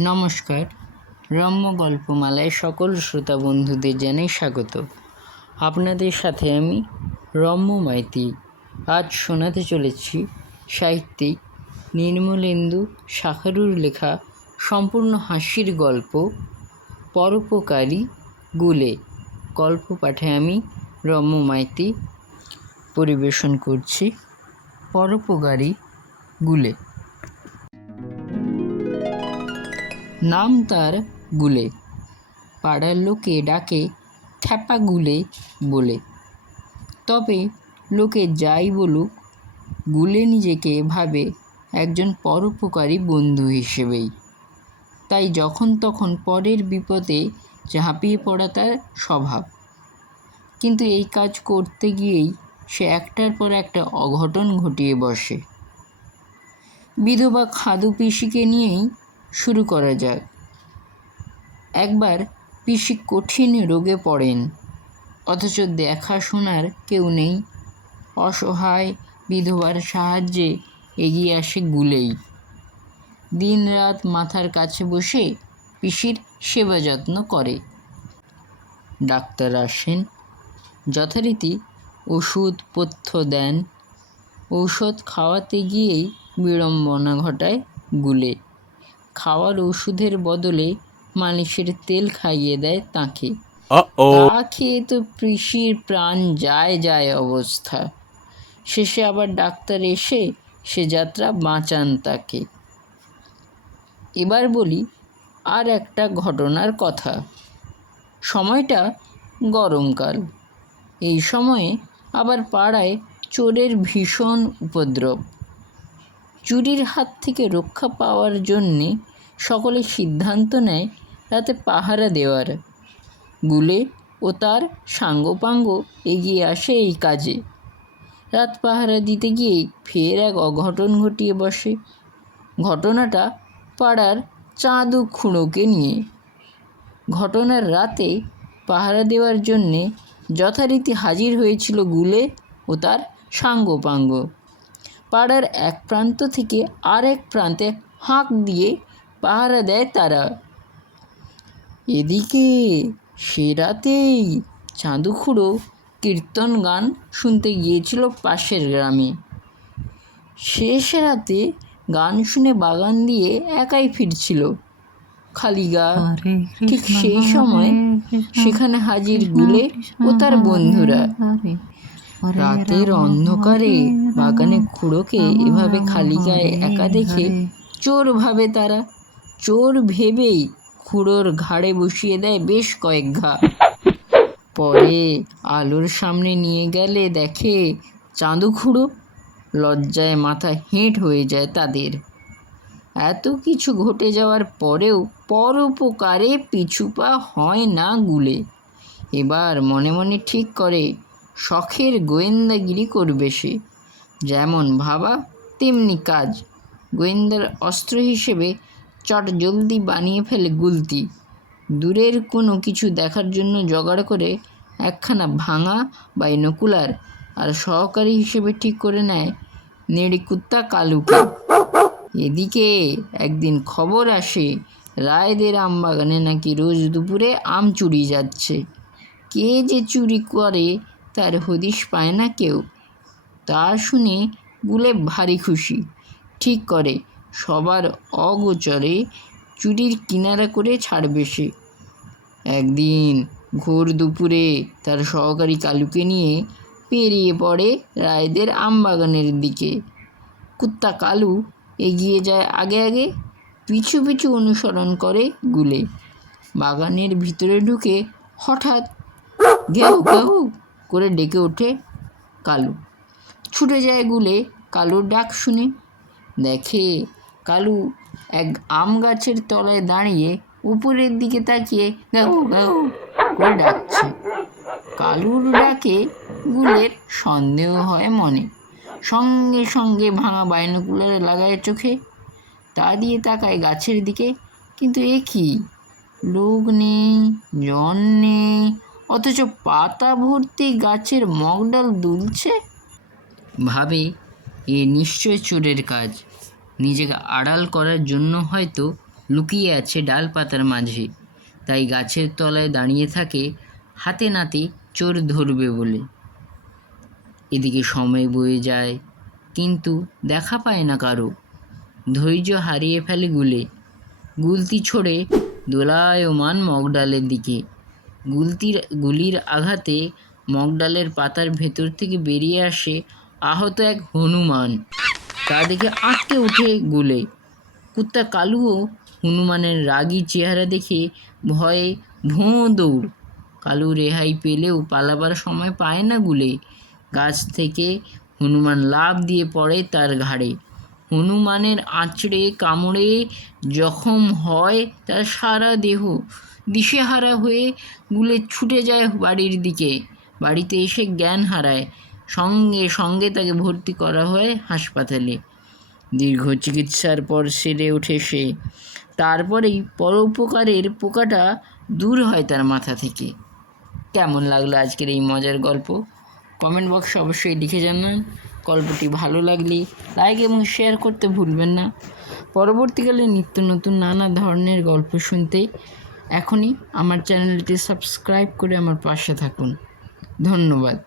নমস্কার। রম্য গল্পমালায় সকল শ্রোতা বন্ধুদের জানাই স্বাগত। আপনাদের সাথে আমি রম্য মাইতি। আজ শোনাতে চলেছি সাহিত্যিক নির্মলেন্দু শাখারুর লেখা সম্পূর্ণ হাসির গল্প, পরোপকারী গুলে। গল্প পাঠে আমি রম্য মাইতি পরিবেশন করছি, পরোপকারী গুলে। নাম তার গুলে। পাড়ার লোকে ডাকে খ্যাপা গুলে বলে। তবে লোকে যাই বলুক, গুলে নিজেকে ভাবে একজন পরোপকারী বন্ধু হিসেবেই। তাই যখন তখন পরের বিপদে ঝাঁপিয়ে পড়া তার স্বভাব। কিন্তু এই কাজ করতে গিয়েই সে একটার পর একটা অঘটন ঘটিয়ে বসে। বিধবা খাদু পিসিকে নিয়েই শুরু করা যাক। একবার পিসি কঠিন রোগে পড়েন, অথচ দেখাশোনার কেউ নেই। অসহায় বিধবার সাহায্যে এগিয়ে আসে গুলেই। দিন রাত মাথার কাছে বসে পিসির সেবা যত্ন করে। ডাক্তার আসেন, যথারীতি ওষুধ পথ্য দেন। ঔষধ খাওয়াতে গিয়েই বিড়ম্বনা ঘটায় গুলে। খাওয়ার ওষুধের বদলে মালিশের তেল খাইয়ে দেয় তাকে। তা খেয়ে তো পিসির প্রাণ যায় যায় অবস্থা। শেষে আবার ডাক্তার এসে সে যাত্রা বাঁচান তাকে। এবার বলি আর একটা ঘটনার কথা। সময়টা গরমকাল। এই সময়ে আবার পাড়ায় চোরের ভীষণ উপদ্রব। চুরির হাত থেকে রক্ষা পাওয়ার জন্যে সকলে সিদ্ধান্ত নেয় রাতে পাহারা দেওয়ার। গুলে ও তার সাঙ্গপাঙ্গ এগিয়ে আসে এই কাজে। রাত পাহারা দিতে গিয়েই ফের এক অঘটন ঘটিয়ে বসে। ঘটনাটা পাড়ার চাঁদু খুঁড়োকে নিয়ে। ঘটনার রাতে পাহারা দেওয়ার জন্যে যথারীতি হাজির হয়েছিল গুলে ও তার সাঙ্গপাঙ্গ। পাড়ার এক প্রান্ত থেকে আর এক প্রান্তে হাঁক দিয়ে পাহারা দেয় তারা। এদিকে সে রাতেই চাঁদুখুড়ো কীর্তন গান শুনতে গিয়েছিল পাশের গ্রামে। শেষ রাতে গান শুনে বাগান দিয়ে একাই ফিরছিল। খালি গা ঠিক সেই সময় সেখানে হাজির গুলে ও তার বন্ধুরা। রাতের অন্ধকারে বাগানে খুঁড়োকে এভাবে খালি গায়ে একা দেখে চোর ভাবে তারা। চোর ভেবেই খুঁড়োর ঘাড়ে বসিয়ে দেয় বেশ কয়েক ঘা। পরে আলোর সামনে নিয়ে গেলে দেখে চাঁদু খুঁড়ো লজ্জায় মাথা হেঁট হয়ে যায় তাদের। এত কিছু ঘটে যাওয়ার পরেও পরোপকারে পিছুপা হয় না গুলে। এবার মনে মনে ঠিক করে শখের গোয়েন্দাগিরি করবে সে। যেমন ভাবা, তেমনি কাজ। গোয়েন্দার অস্ত্র হিসেবে চট জলদি বানিয়ে ফেলে গুলতি। দূরের কোনো কিছু দেখার জন্য জোগাড় করে একখানা ভাঙা বাইনোকুলার আর সহকারী হিসেবে ঠিক করে নেয় নেড়িকুত্তা কালুকে এদিকে একদিন খবর আসে, রায়দের আম বাগানে নাকি রোজ দুপুরে আম চুরি যাচ্ছে। কে যে চুরি করে তার হদিশ পায় না কেউ। তা শুনে গুলে ভারী খুশি। ঠিক করে, সবার অগোচরে চুরির কিনারা করে ছাড়বে সে। একদিন ঘোর দুপুরে তার সহকারী কালুকে নিয়ে পেরিয়ে পড়ে রায়দের আমবাগানের দিকে। কুত্তা কালু এগিয়ে যায় আগে আগে, পিছু পিছু অনুসরণ করে গুলে। বাগানের ভিতরে ঢুকে হঠাৎ ঘেউ ঘেউ করে ডেকে ওঠে কালু। ছুটে যায় গুলে কালুর ডাক শুনে। দেখে কালু এক আম গাছের তলায় দাঁড়িয়ে উপরের দিকে তাকিয়ে করে ডাকছে। কালুর ডাকে গুলের সন্দেহ হয় মনে। সঙ্গে সঙ্গে ভাঙা বাইনোকুলারে লাগায় চোখে। তা দিয়ে তাকায় গাছের দিকে। কিন্তু এ কি? লোক নেই, জন নেই অথচ পাতা ভর্তি গাছের মগডাল দুলছে? ভাবে, এ নিশ্চয় চোরের কাজ। নিজেকে আড়াল করার জন্য হয়তো লুকিয়ে আছে ডাল পাতার মাঝে। তাই গাছের তলায় দাঁড়িয়ে থাকে হাতে নাতে চোর ধরবে বলে। এদিকে সময় বয়ে যায়, কিন্তু দেখা পায় না কারও। ধৈর্য হারিয়ে ফেলে গুলে। গুলতি ছড়ে দোলায়মান মগডালের দিকে। গুলতির, গুলির আঘাতে মগডালের পাতার ভেতর থেকে বেরিয়ে আসে আহত এক হনুমান। তা দেখে আঁটকে ওঠে গুলে। কুত্তা কালুও হনুমানের রাগী চেহারা দেখে ভয়ে ভোঁ দৌড়। কালু রেহাই পেলেও পালাবার সময় পায় না গুলে। গাছ থেকে হনুমান লাফ দিয়ে পড়ে তার ঘাড়ে। হনুমানের আঁচড়ে কামড়ে জখম হয় তার সারা দেহ। দিশেহারা হয়ে গুলে ছুটে যায় বাড়ির দিকে। বাড়িতে এসে জ্ঞান হারায়। সঙ্গে সঙ্গে তাকে ভর্তি করা হয় হাসপাতালে। দীর্ঘ চিকিৎসার পর সেরে ওঠে সে। তারপরেই পরোপকারের পোকাটা দূর হয় তার মাথা থেকে। কেমন লাগল আজকের এই মজার গল্প? কমেন্ট বক্সে অবশ্যই লিখে জানান। গল্পটি ভালো লাগলে লাইক এবং শেয়ার করতে ভুলবেন না। পরবর্তীকালে নিত্য নতুন নানা ধরনের গল্প শুনতে এখনই আমার চ্যানেলটি সাবস্ক্রাইব করে আমার পাশে থাকুন। ধন্যবাদ।